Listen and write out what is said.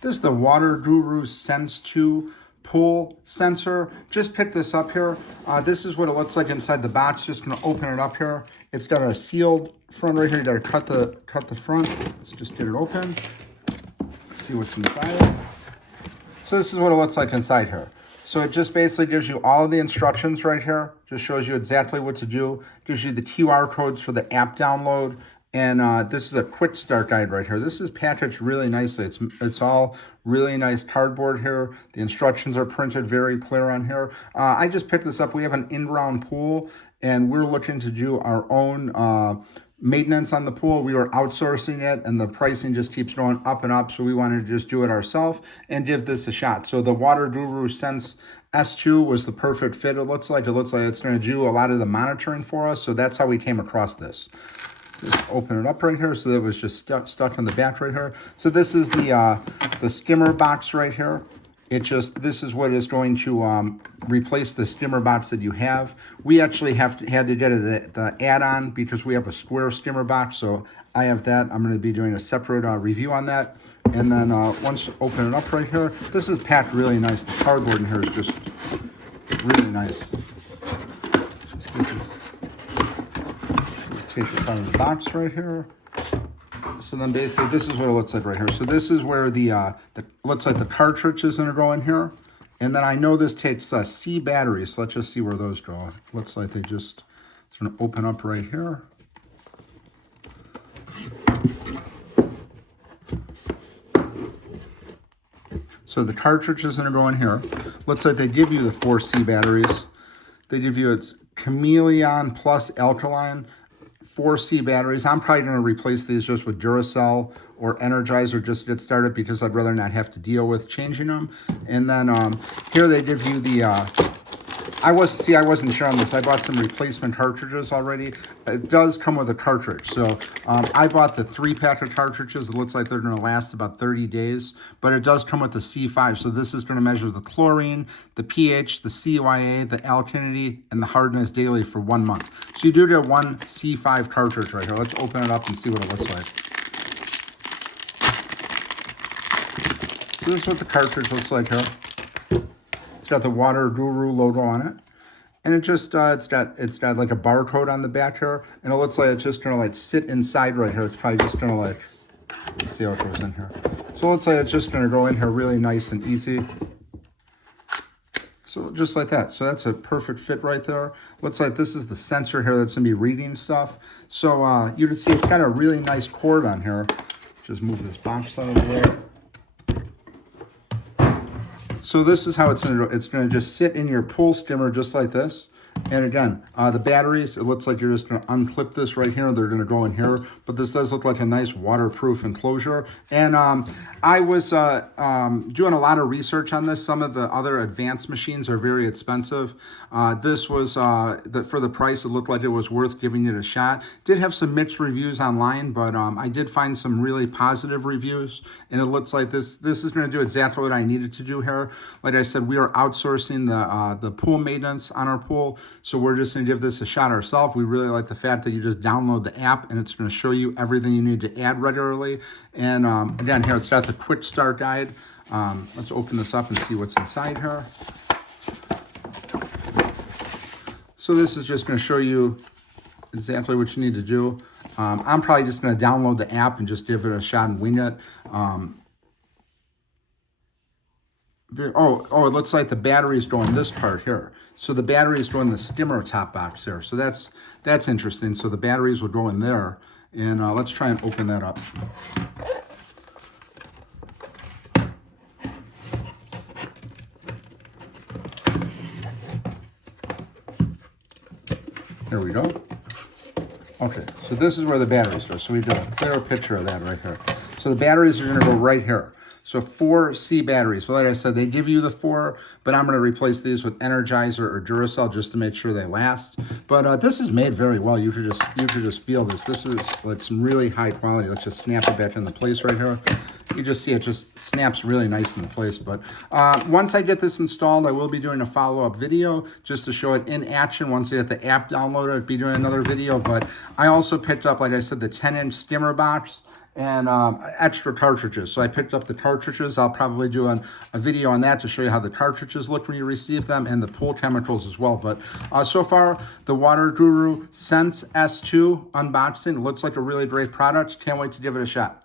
This is the Water Guru Sense 2 pull sensor. Just picked this up here. This is what it looks like inside the box. Just gonna open it up here. It's got a sealed front right here. You gotta cut the front. Let's just get it open. Let's see what's inside. So this is what it looks like inside here. So it just basically gives you all of the instructions right here. Just shows you exactly what to do. Gives you the QR codes for the app download. And this is a quick start guide right here. This is packaged really nicely. It's all really nice cardboard here. The instructions are printed very clear on here. I just picked this up. We have an in-ground pool, and we're looking to do our own maintenance on the pool. We were outsourcing it, and the pricing just keeps going up and up, so we wanted to just do it ourselves and give this a shot. So the Water Guru Sense S2 was the perfect fit. It looks like it's going to do a lot of the monitoring for us, so that's how we came across this. Just open it up right here. So it was just stuck on the back right here. So this is the skimmer box right here. This is what is going to replace the skimmer box that you have. We actually had to get the add-on because we have a square skimmer box. So I have that. I'm going to be doing a separate review on that. And then once you open it up right here, this is packed really nice. The cardboard in here is just really nice. Just get this. Take this out of the box right here. So then basically this is what it looks like right here. So this is where the looks like the cartridge is going to go in here. And then I know this takes C batteries. So let's just see where those go. It looks like it's going to open up right here. So the cartridge is going to go in here. Looks like they give you the 4 C batteries. They give you its Chameleon plus alkaline. 4 C batteries. I'm probably going to replace these just with Duracell or Energizer just to get started because I'd rather not have to deal with changing them. And then here they give you the, I wasn't sure on this. I bought some replacement cartridges already. It does come with a cartridge. So I bought the 3-pack of cartridges. It looks like they're going to last about 30 days, but it does come with the C5. So this is going to measure the chlorine, the pH, the CYA, the alkalinity, and the hardness daily for 1 month. So you do get one C5 cartridge right here. Let's open it up and see what it looks like. So this is what the cartridge looks like here. It's got the Water Guru logo on it. And it just, it's got like a barcode on the back here. And it looks like it's just going to like sit inside right here. It's probably just going to like, let's see how it goes in here. So it looks like it's just going to go in here really nice and easy. So just like that. So that's a perfect fit right there. Looks like this is the sensor here that's going to be reading stuff. So you can see it's got a really nice cord on here. Just move this box out of the way. So this is how it's going to go. It's going to just sit in your pool skimmer just like this. And again, the batteries, it looks like you're just going to unclip this right here. They're going to go in here. But this does look like a nice waterproof enclosure. And I was doing a lot of research on this. Some of the other advanced machines are very expensive. This was, for the price, it looked like it was worth giving it a shot. Did have some mixed reviews online, but I did find some really positive reviews. And it looks like this is going to do exactly what I needed to do here. Like I said, we are outsourcing the pool maintenance on our pool. So we're just going to give this a shot ourselves. We really like the fact that you just download the app and it's going to show you everything you need to add regularly. And again, here it's got the quick start guide. Let's open this up and see what's inside here. So this is just going to show you exactly what you need to do. I'm probably just going to download the app and just give it a shot and wing it. It looks like the battery is going this part here. So the battery is going the skimmer top box there. So that's interesting. So the batteries will go in there. And let's try and open that up. There we go. Okay, so this is where the batteries go. So we've got a clear picture of that right here. So the batteries are going to go right here. So 4 C batteries. So like I said, they give you the 4, but I'm going to replace these with Energizer or Duracell just to make sure they last. But this is made very well. You could just feel this. This is like some really high quality. Let's just snap it back into place right here. You just see it just snaps really nice into place. But once I get this installed, I will be doing a follow-up video just to show it in action. Once I get the app downloaded, I'll be doing another video. But I also picked up, like I said, the 10-inch skimmer box. and extra cartridges. So I picked up the cartridges. I'll probably do a video on that to show you how the cartridges look when you receive them, and the pool chemicals as well. But so far, the Water Guru Sense S2 unboxing looks like a really great product. Can't wait to give it a shot.